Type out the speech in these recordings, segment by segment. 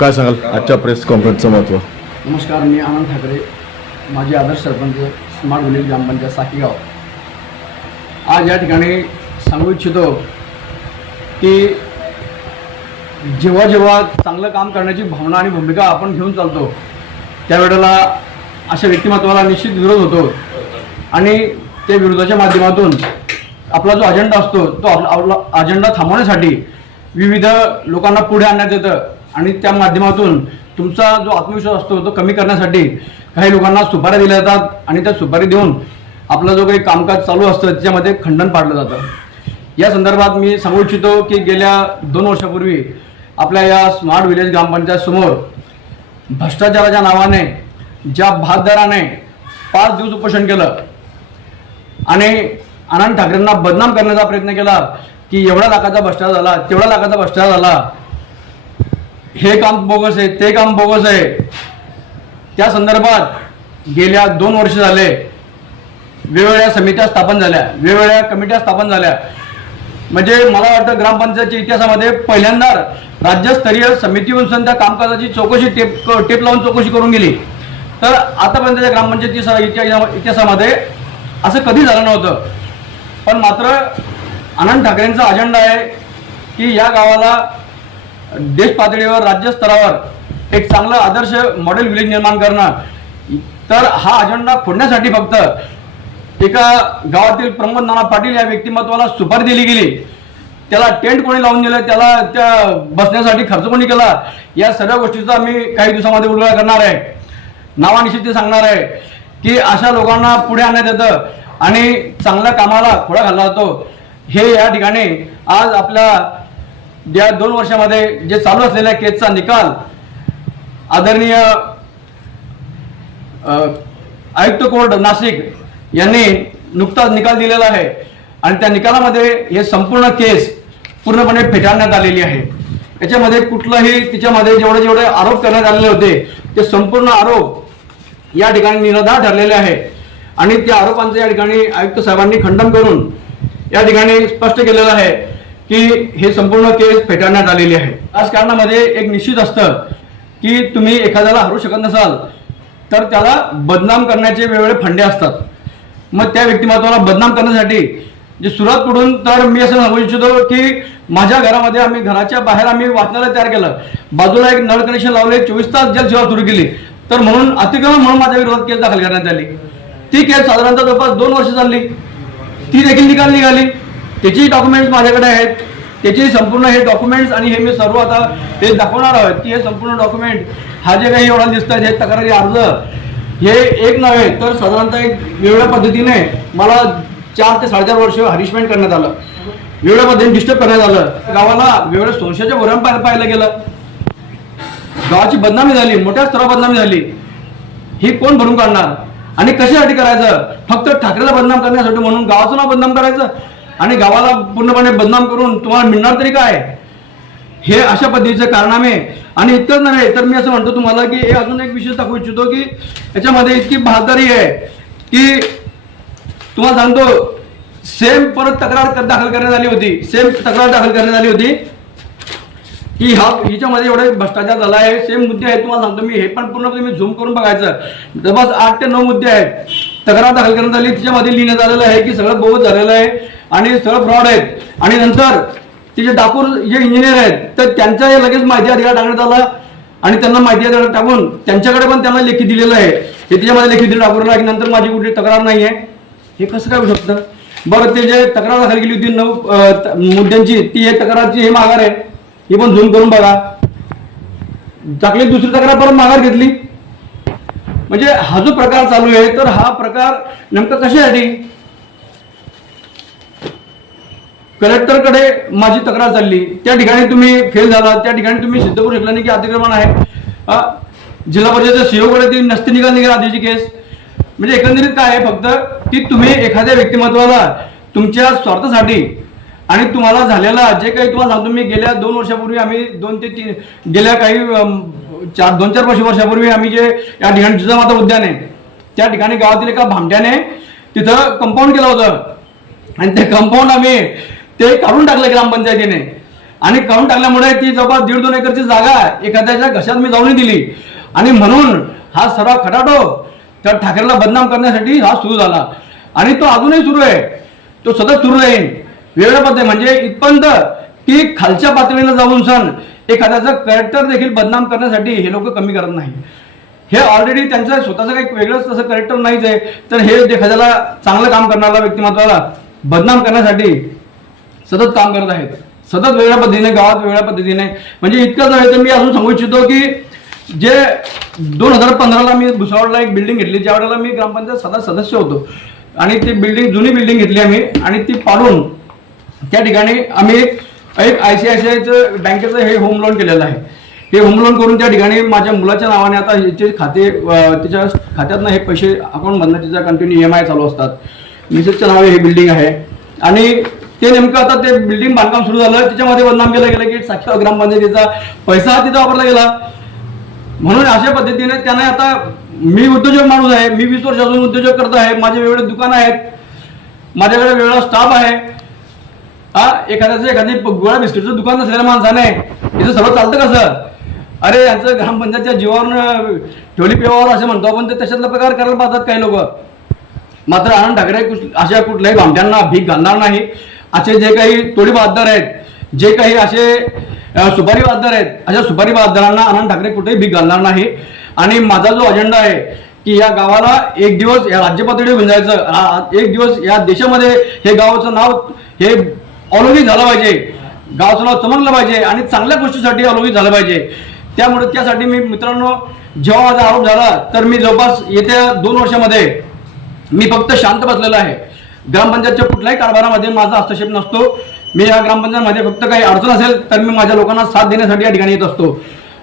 काय सांगाल? आजच्या प्रेस कॉन्फरन्सचं महत्त्व. नमस्कार मी आनंद ठाकरे माजी आदर्श सरपंच स्मार्ट विलेज ग्रामपंचायत साकीगाव आज या ठिकाणी सांगू इच्छितो की जेव्हा जेव्हा चांगलं काम करण्याची भावना आणि भूमिका आपण घेऊन चालतो त्यावेळेला अशा व्यक्तिमत्वाला निश्चित विरोध होतो. आणि त्या विरोधाच्या माध्यमातून आपला जो अजेंडा असतो तो आपला अजेंडा थांबवण्यासाठी विविध लोकांना पुढे आणण्यात येतं. आणि त्या माध्यमातून तुमचा जो आत्मविश्वास असतो तो कमी करण्यासाठी काही लोकांना सुपाऱ्या दिल्या जातात आणि त्या सुपारी देऊन आपला जो काही कामकाज चालू असतं त्याच्यामध्ये खंडन पाडलं जातं. या संदर्भात मी सांगू इच्छितो की गेल्या दोन वर्षापूर्वी आपल्या या स्मार्ट विलेज ग्रामपंचायत समोर भ्रष्टाचाराच्या नावाने ज्या भागदाराने पाच दिवस उपोषण केलं आणि आनंद ठाकरेंना बदनाम करण्याचा प्रयत्न केला की एवढ्या लाखाचा भ्रष्टाचार झाला तेवढ्या लाखाचा भ्रष्टाचार झाला हे काम बोगस आहे ते काम बोगस आहे. त्या संदर्भात गेल्या दोन वर्ष झाले वेगवेगळ्या समित्या स्थापन झाल्या वेगवेगळ्या कमिट्या स्थापन झाल्या. म्हणजे मला वाटतं ग्रामपंचायतच्या इतिहासामध्ये पहिल्यांदा राज्यस्तरीय समिती येऊन सुद्धा त्या कामकाजाची चौकशी टेप टेप लावून चौकशी करून गेली. तर आतापर्यंतच्या ग्रामपंचायती इतिहासामध्ये असं कधी झालं नव्हतं. पण मात्र आनंद ठाकरेंचा अजेंडा आहे की या गावाला देश पातळीवर राज्य स्तरावर एक चांगलं आदर्श मॉडेल विलेज निर्माण करणं तर हा अजेंडा फोडण्यासाठी फक्त एका गावातील प्रमोद नाना पाटील या व्यक्तिमत्वाला सुपारी दिली गेली. त्याला टेंट कोणी लावून दिलं त्याला त्या बसण्यासाठी खर्च कोणी केला या सर्व गोष्टीचा आम्ही काही दिवसामध्ये उलगडा करणार आहे. नावानिश्चित सांगणार आहे की अशा लोकांना पुढे आणण्यात येतं आणि चांगल्या कामाला खोडा घालला जातो हे या ठिकाणी आज आपल्या या दोन वर्षामध्ये जे चालू असलेल्या केसचा निकाल आदरणीय आयुक्त कोर्ट नाशिक यांनी नुकताच निकाल दिलेला आहे आणि त्या निकालामध्ये हे संपूर्ण केस पूर्णपणे फेटाळण्यात आलेली आहे. याच्यामध्ये कुठलंही तिच्यामध्ये जेवढे जेवढे आरोप करण्यात आलेले होते ते संपूर्ण आरोप या ठिकाणी निराधार ठरलेले आहे. आणि त्या आरोपांचं या ठिकाणी आयुक्त साहेबांनी खंडन करून या ठिकाणी स्पष्ट केलेलं आहे. की हे संपूर्ण केस फेटाळण्यात आलेली आहे. राजकारणामध्ये एक निश्चित असतं की तुम्ही एखाद्याला हरू शकत नसाल तर त्याला बदनाम करण्याचे वेगवेगळे फंडे असतात. मग त्या व्यक्तिमत्वाला बदनाम करण्यासाठी जे सुरुवात कडून तर मी असं सांगू इच्छितो की माझ्या घरामध्ये आम्ही घराच्या बाहेर आम्ही वाचनालय तयार केलं. बाजूला एक नळ कनेक्शन लावले चोवीस तास जल सेवा सुरू केली. तर म्हणून अतिक्रमण म्हणून माझ्या विरोधात केस दाखल करण्यात आली. ती केस साधारणतः जवळपास दोन वर्ष चालली. ती देखील निकाल निघाली. त्याची डॉक्युमेंट्स माझ्याकडे आहेत. त्याचे संपूर्ण हे डॉक्युमेंट्स आणि हे मी सर्व आता हे दाखवणार आहोत. की हे संपूर्ण डॉक्युमेंट हा जे काही एवढा दिसत आहेत हे तक्रारी अर्ज हे एक नव्हे तर साधारणतः एक वेगळ्या पद्धतीने मला चार ते साडेचार वर्ष हरिशमेंट करण्यात आलं. वेगळ्या पद्धतीने डिस्टर्ब करण्यात आलं. गावाला वेगळ्या संशयाच्या वरण पाहायला पाहायला गेलं. गावाची बदनामी झाली मोठ्या स्तरावर बदनामी झाली. ही कोण भरून काढणार? आणि कशासाठी करायचं? फक्त ठाकरेला बदनाम करण्यासाठी म्हणून गावाचं नाव बदनाम करायचं? आणि गावाला पूर्णपणे बदनाम करून तुम्हाला मिळणार तरी काय? हे अशा पद्धतीचे कारणामे आणि इतकंच नव्हे तर मी असं म्हणतो तुम्हाला की हे अजून एक विषय दाखवू इच्छितो की याच्यामध्ये इतकी बहादारी आहे की तुम्हाला सांगतो सेम परत तक्रार दाखल करण्यात आली होती. सेम तक्रार दाखल करण्यात आली होती. की हा हिच्यामध्ये एवढे भ्रष्टाचार झाला आहे. सेम मुद्दे आहेत तुम्हाला सांगतो मी. हे पण पूर्णपणे मी झूम करून बघायचं. जवळपास आठ ते नऊ मुद्दे आहेत. तक्रार दाखल करण्यात आली. तिच्यामध्ये लिहिण्यात आलेलं आहे की सगळं बहुत झालेलं आहे. आणि सगळं फ्रॉड आहेत. आणि नंतर तिचे डाकूर जे इंजिनियर आहेत तर त्यांच्या हे लगेच माहिती अधिकार टाकण्यात आला. आणि त्यांना माहिती अधिकार टाकून त्यांच्याकडे पण त्यांना लेखी दिलेलं आहे. हे तिच्यामध्ये लेखी दिली डाकूरला की नंतर माझी कुठली तक्रार नाही आहे हे कसं काय होऊ शकतं? बरं ते जे तक्रार दाखल केली होती नऊ मुद्द्यांची ती हे तक्रारची हे माघार आहे. ही पण झूम करून बघा. टाकली दुसरी तक्रार परत माघार घेतली. म्हणजे हा जो प्रकार चालू आहे तर हा प्रकार नेमका कशासाठी? कलेक्टरकडे माझी तक्रार चालली. त्या ठिकाणी तुम्ही फेल झाला. त्या ठिकाणी तुम्ही सिद्ध करू शकला नाही की अतिक्रमण आहे. जिल्हा परिषदेच्या सीओकडे ती नसती निकाल निघाला आधीची केस म्हणजे एकंदरीत काय आहे फक्त की तुम्ही एखाद्या व्यक्तिमत्वाला तुमच्या स्वार्थासाठी आणि तुम्हाला झालेला जे काही तुम्हाला सांगतो मी गेल्या दोन वर्षापूर्वी आम्ही दोन ते तीन गेल्या काही चार दोन चार वर्ष वर्षापूर्वी आम्ही जे या ठिकाणी जिजामाता उद्यान आहे त्या ठिकाणी गावातील एका भामट्याने तिथं कंपाऊंड केलं होतं. आणि ते कंपाऊंड आम्ही ते काढून टाकलं ग्रामपंचायतीने. आणि काढून टाकल्यामुळे ती जवळपास दीड दोन एकरची जागा एखाद्याच्या घशात मी जाऊन दिली. आणि म्हणून हा सर्व खटाटो त्या ठाकरेला बदनाम करण्यासाठी हा सुरू झाला. आणि तो अजूनही सुरू आहे. तो सतत सुरू राहील. वेगळ्या पद्धती म्हणजे इथपर्यंत की खालच्या पातळीला जाऊन सण एखाद्याचं करेक्टर देखील बदनाम करण्यासाठी हे लोक कमी करत नाही हे ऑलरेडी त्यांचं स्वतःचं काही वेगळंच तसं करेक्टर नाहीच आहे. तर हे एखाद्याला चांगलं काम करणारा व्यक्तिमत्वाला बदनाम करण्यासाठी सतत काम करत आहेत. सतत वेगळ्या पद्धतीने गावात वेगळ्या पद्धतीने. म्हणजे इतकंच नव्हे तर मी अजून सांगू इच्छितो की जे दोन हजार पंधराला मी भुसावळला एक बिल्डिंग घेतली. ज्या वेळेला मी ग्रामपंचायत सदा सदस्य होतो. आणि ती बिल्डिंग जुनी बिल्डिंग घेतली आम्ही. आणि ती पाडून त्या ठिकाणी आम्ही एक आय सी आय सी आयचं बँकेचं हे होम लोन केलेलं आहे. हे होम लोन करून त्या ठिकाणी माझ्या मुलाच्या नावाने आता याचे खाते त्याच्या तिच्या खात्यातनं हे पैसे अकाउंटमधनं तिचा कंटिन्यू ई एम आय चालू असतात. मिसेसच्या नावे हे बिल्डिंग आहे. आणि ते नेमकं आता ते बिल्डिंग बांधकाम सुरू झालं त्याच्यामध्ये बदनाम केला गेलं की साक्षर ग्रामपंचायतीचा पैसा हा तिथं वापरला गेला. म्हणून अशा पद्धतीने त्यांना आता मी उद्योजक माणूस आहे मी वीस वर्षापासून उद्योजक करत आहे माझे वेगळे दुकान आहेत माझ्याकडे वेगळा स्टाफ आहे. हा एखाद्याचं एखादी गोळा बिस्किटचं दुकान नसलेल्या माणसाने इथं सगळं चालतं कसं? अरे यांचं ग्रामपंचायतच्या जीवावर ठेवली पेवावर असं म्हणतो आपण ते तशातला प्रकार करायला पाहतात काही लोक. मात्र आनंद ठाकरे अशा कुठल्याही भामट्यांना भीक घालणार नाही. असे जे काही तोडी बहादर आहेत जे काही असे सुपारी बहादर आहेत अशा सुपारी बहादरांना आनंद ठाकरे कुठेही भीक घालणार नाही. आणि माझा जो अजेंडा आहे की या गावाला एक दिवस या राज्य पातळीवर घेऊन जायचं एक दिवस या देशामध्ये हे गावाचं नाव हे अलौकिक झालं पाहिजे. गावाचं नाव चमकलं पाहिजे आणि चांगल्या गोष्टीसाठी अलौकिक झालं पाहिजे. त्यामुळे त्यासाठी मी मित्रांनो जेव्हा माझा आरोप झाला तर मी जवळपास येत्या दोन वर्षामध्ये मी फक्त शांत बसलेलो आहे. ग्रामपंचायतच्या कुठल्याही कारभारामध्ये माझा हस्तक्षेप नसतो. मी या ग्रामपंचायतमध्ये फक्त काही अडचण असेल तर मी माझ्या लोकांना साथ देण्यासाठी या ठिकाणी येत असतो.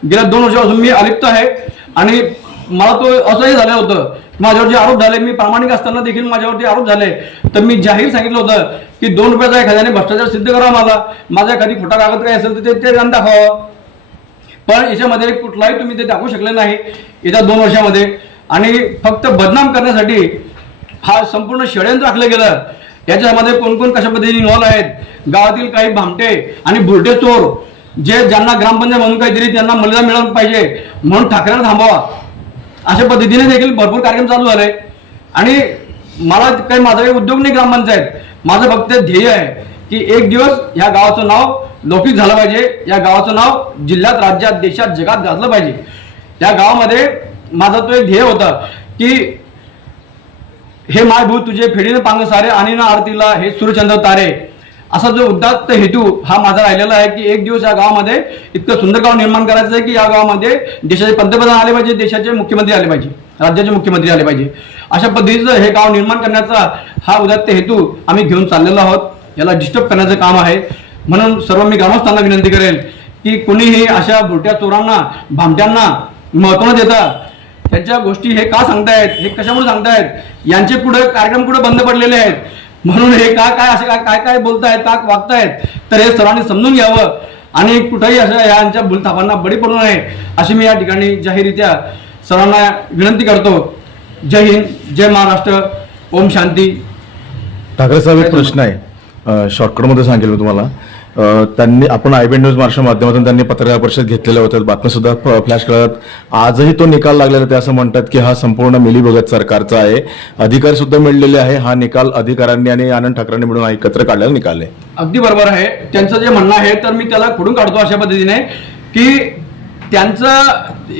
गेल्या दोन वर्षापासून मी अलिप्त आहे आणि मला तो असंही झालं होतं. माझ्यावर जे आरोप झाले मी प्रामाणिक असताना देखील माझ्यावरती आरोप झाले. तर मी जाहीर सांगितलं होतं की दोन रुपयाचा एखाद्याने भ्रष्टाचार सिद्ध करा मला माझा एखादी खोटा कागद काही असेल तर ते ते त्यांना दाखवावं. पण याच्यामध्ये कुठलाही तुम्ही ते दाखवू शकले नाही. येत्या दोन वर्षामध्ये. आणि फक्त बदनाम करण्यासाठी हा संपूर्ण षडयंत्र आखलं गेलं. याच्यामध्ये कोण कोण कशा पद्धतीने इन्व्हॉल्व आहेत? गावातील काही भामटे आणि बुरटे चोर जे ज्यांना ग्रामपंचायत म्हणून काहीतरी त्यांना मर्यादा मिळालं पाहिजे म्हणून ठाकरेला थांबावा. अशा पद्धतीने देखील भरपूर कार्यक्रम चालू झाले. आणि मला काही माझा काही उद्योग नाही ग्रामपंचायत. माझं फक्त ध्येय आहे की एक दिवस या गावाचं नाव लौकिक झालं पाहिजे. या गावाचं नाव जिल्ह्यात राज्यात देशात जगात गाजलं पाहिजे. त्या गावामध्ये माझा तो एक ध्येय होता की हे मायभूत तुझे फेडीनं पांग सारे आणि ना आरतीला हे सूर्यचंद्र तारे. असा जो उदात्त हेतू हा माझा राहिलेला आहे की एक दिवस या गावामध्ये इतकं सुंदर गाव निर्माण करायचं आहे की या गावामध्ये देशाचे पंतप्रधान आले पाहिजे देशाचे मुख्यमंत्री आले पाहिजे राज्याचे मुख्यमंत्री आले पाहिजे. अशा पद्धतीचं हे गाव निर्माण करण्याचा हा उदात्त हेतू आम्ही घेऊन चाललेलो आहोत. याला डिस्टर्ब करण्याचं काम आहे. म्हणून सर्व मी ग्रामस्थांना विनंती करेल की कुणीही अशा बुरट्या चोरांना भामट्यांना महत्त्व न देता त्यांच्या गोष्टी हे का सांगतायत? हे कशामुळे सांगतायत? यांचे पुढे कार्यक्रम कुठे बंद पडलेले आहेत? म्हणून हे का काय असे काय काय काय बोलतायत का वागतायत? तर हे सर्वांनी समजून घ्यावं. आणि कुठेही अशा यांच्या भूलथापांना बळी पडू नये अशी मी या ठिकाणी जाहीररित्या सर्वांना विनंती करतो. जय हिंद जय महाराष्ट्र ओम शांती. ठाकरे साहेब एक प्रश्न आहे. शॉर्टकटमध्ये सांगेल मी तुम्हाला. त्यांनी आपण आयबी न्यूज मार्शल माध्यमातून त्यांनी पत्रकार परिषद घेतलेल्या होत्या. बातम्या सुद्धा फ- फ्लॅश करत. आजही तो निकाल लागलेला आहे. ते असं म्हणतात की हा संपूर्ण मिलीभगत सरकारचा आहे. अधिकार सुद्धा मिळलेले आहे. हा निकाल अधिकाऱ्यांनी आणि आनंद ठाकरेंनी मिळून एकत्र काढलेला निकाल आहे. अगदी बरोबर आहे. त्यांचं जे म्हणणं आहे तर मी त्याला खोडून काढतो अशा पद्धतीने की त्यांचं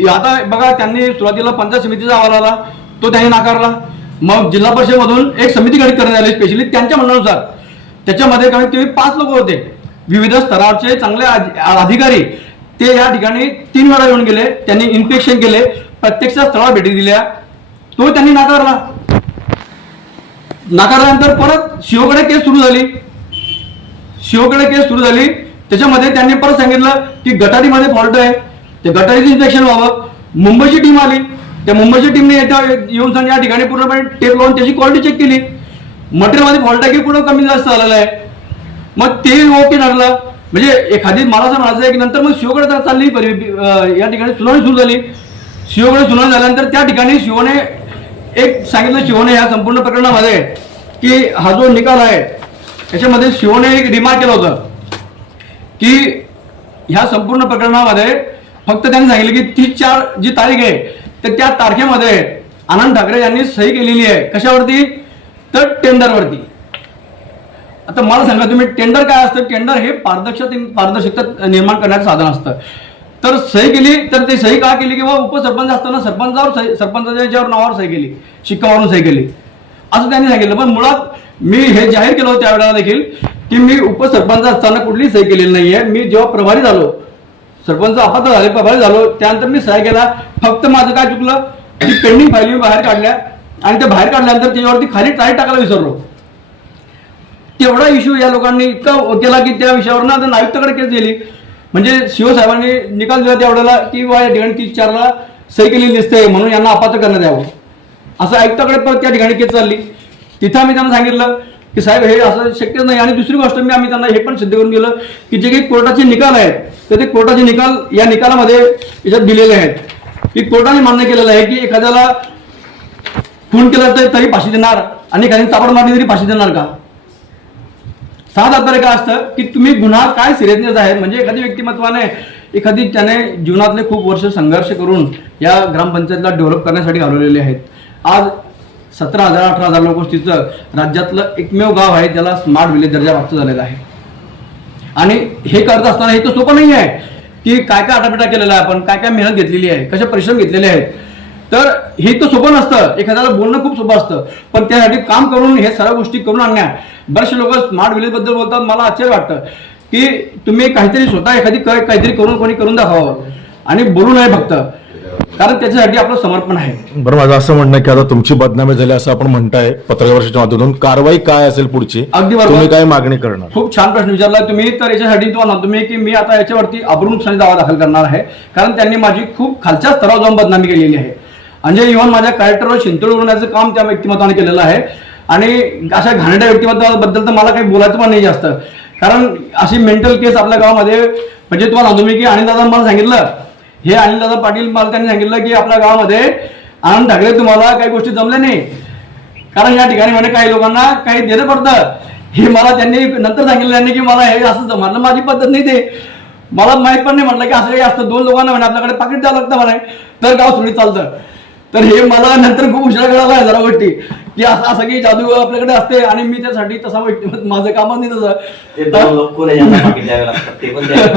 आता बघा त्यांनी सुरुवातीला पंचायत समितीचा अहवाल आला तो त्यांनी नाकारला. मग जिल्हा परिषदमधून एक समिती गठीत करण्यात आली स्पेशली त्यांच्या म्हणण्यानुसार. त्याच्यामध्ये कारण कमी पाच लोक होते. विविध स्तरावरचे चांगले अधिकारी ते या ठिकाणी तीन वेळा येऊन गेले त्यांनी इन्स्पेक्शन केले प्रत्यक्ष स्थळाला भेटी दिल्या. तो त्यांनी नाकारला. नाकारल्यानंतर परत शिवकडे केस सुरू झाली. शिवकडे केस सुरू झाली. त्याच्यामध्ये त्यांनी परत सांगितलं की गटारीमध्ये फॉल्ट आहे. ते गटारीचं इन्स्पेक्शन व्हावं. मुंबईची टीम आली. त्या मुंबईच्या टीमने येत्या येऊन सांग या ठिकाणी पूर्णपणे टेप लावून त्याची क्वालिटी चेक केली. मटेरियलमध्ये फॉल्ट आहे की पूर्ण कमी जास्त झालेलं आहे. मग ते ओके ठरलं. म्हणजे एखादी मला असं म्हणायचं आहे की नंतर मग शिवकडे तर चालली परि- या ठिकाणी सुनावणी सुरू झाली. शिवकडे सुनावणी झाल्यानंतर त्या ठिकाणी शिवने एक सांगितलं शिवने या संपूर्ण प्रकरणामध्ये की हा जो निकाल आहे त्याच्यामध्ये शिवने एक रिमार्क केलं होतं की ह्या संपूर्ण प्रकरणामध्ये फक्त त्यांनी सांगितलं की ती चार जी तारीख आहे तर त्या तारखेमध्ये आनंद ठाकरे यांनी सही केलेली आहे. कशावरती? तर टेंडरवरती. आता मला सांगा तुम्ही टेंडर काय असतं? टेंडर हे पारदर्शक पारदर्शकता निर्माण करण्याचं साधन असतं. तर सही केली तर ते सही का केली किंवा उपसरपंच असताना सरपंचावर सही सरपंचाच्या याच्यावर नावावर सही केली शिक्कावरून सही केली. असं त्यांनी सांगितलं. पण मुळात मी हे जाहीर केलं होतं त्यावेळेला देखील की मी उपसरपंच असताना कुठलीही सही केलेली नाहीये. मी जेव्हा प्रभारी झालो सरपंच अपात्र झाले प्रभारी झालो त्यानंतर मी सह्या केला. फक्त माझं काय चुकलं? की पेंडिंग फायली मी बाहेर काढल्या आणि त्या बाहेर काढल्यानंतर त्याच्यावरती खाली टाळी टाकायला विसरलो. तेवढा इश्यू या लोकांनी इतका केला की त्या विषयावर ना आता आयुक्ताकडे केस दिली. म्हणजे शिवसाहेबांनी निकाल दिला त्यावेळेला की बा या ठिकाणी तीस चारला सही केलेली दिसते म्हणून यांना अपात्र करण्यात यावं. असं आयुक्ताकडे परत त्या ठिकाणी केस चालली. तिथं आम्ही त्यांना सांगितलं की साहेब हे असं शक्य नाही. आणि दुसरी गोष्ट मी आम्ही त्यांना हे पण सिद्ध करून दिलं की जे काही कोर्टाचे निकाल आहेत तर ते कोर्टाचे निकाल या निकालामध्ये याच्यात दिलेले आहेत. की कोर्टाने मान्य केलेलं आहे की एखाद्याला खून केला तर तरी फाशी देणार आणि एखाद्याने चापड मारली तरी फाशी देणार का? सात तात्पर्य काय असतं की तुम्ही गुन्हा काय सिरियसनेस आहे म्हणजे एखादी व्यक्तिमत्वाने एखादी त्याने जीवनातले खूप वर्ष संघर्ष करून या ग्रामपंचायतला डेव्हलप करण्यासाठी घालवलेले आहेत. आज सतरा हजार अठरा हजार लोकवस्तीचं राज्यातलं एकमेव गाव आहे त्याला स्मार्ट विलेज दर्जा प्राप्त झालेला आहे. आणि हे करत असताना हे तर सोपं नाही आहे की काय काय आटापिटा केलेला आहे आपण काय काय मेहनत घेतलेली आहे कसे परिश्रम घेतलेले आहेत. तर हे तर सोपं नसतं. एखाद्याला बोलणं खूप सोपं असतं. पण त्यासाठी काम करून हे सर्व गोष्टी करून आणण्या. बरेचसे लोक स्मार्ट विलेजबद्दल बोलतात. मला आश्चर्य वाटतं की तुम्ही काहीतरी स्वतः एखादी काहीतरी करून कोणी करून दाखवावं. आणि बोलू नये फक्त. कारण त्याच्यासाठी आपलं समर्पण आहे. बरं माझं असं म्हणणं की आता तुमची बदनामी झाली असं आपण म्हणताय पत्रकार परिषदेच्या माध्यमातून. कारवाई काय असेल पुढची? अगदी. तुम्ही काय मागणी करणार? खूप छान प्रश्न विचारला. तुम्ही तर याच्यासाठी तुम्हाला मी की मी आता याच्यावरती अब्रू नुकसानी दावा दाखल करणार आहे. कारण त्यांनी माझी खूप खालच्या स्तरावर जाऊन बदनामी केलेली आहे. म्हणजे इव्हन माझ्या कॅरेक्टरवर शिंतोड उडवण्याचं काम त्या व्यक्तिमत्वाने केलेलं आहे. आणि अशा घाणेट्या व्यक्तिमत्वाबद्दल तर मला काही बोलायचं पण नाही जास्त. कारण अशी मेंटल केस आपल्या गावामध्ये म्हणजे तुम्हाला सांगतो मी की अनिलदादा मला सांगितलं. हे अनिलदादा पाटील मला त्यांनी सांगितलं की आपल्या गावामध्ये आनंद ठाकरे तुम्हाला काही गोष्टी जमल्या नाही. कारण या ठिकाणी म्हणजे काही लोकांना काही देणं पडतं. हे मला त्यांनी नंतर सांगितलं त्यांनी की मला हे असं जमलं माझी पद्धत नाही ते. मला माहीत पण नाही म्हटलं की असं काही असतं. दोन लोकांना म्हणे आपल्याकडे पाकिट द्यावं लागतं मला तर गाव सुरळीत चालतं. तर हे मला नंतर खूप उशिरा कळालं आहे जरा गोष्टी. की असं असं काही जादू आपल्याकडे असते आणि मी त्यासाठी तसा माझं कामच नाही ते तसं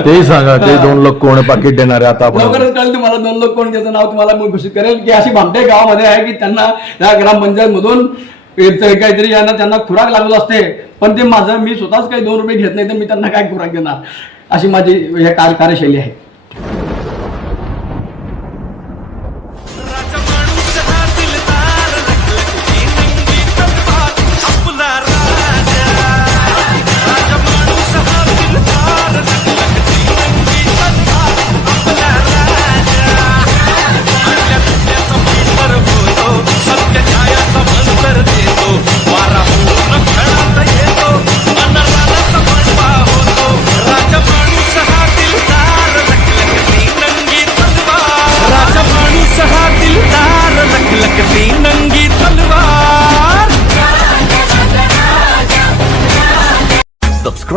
ते सांगा ते दोन लोक कोण पाकिट देणार आहे आता आपण. लवकरच कळेल तुम्हाला दोन लोक कोण त्याचं नाव तुम्हाला मी घोषित करेल. की अशी भामटे गावामध्ये आहे की त्यांना या ग्रामपंचायत मधून काहीतरी यांना त्यांना खुराक लागत असते. पण ते माझं मी स्वतःच काही दोन रुपये घेत नाही तर मी त्यांना काय खुराक देणार? अशी माझी कार्य कार्यशैली आहे.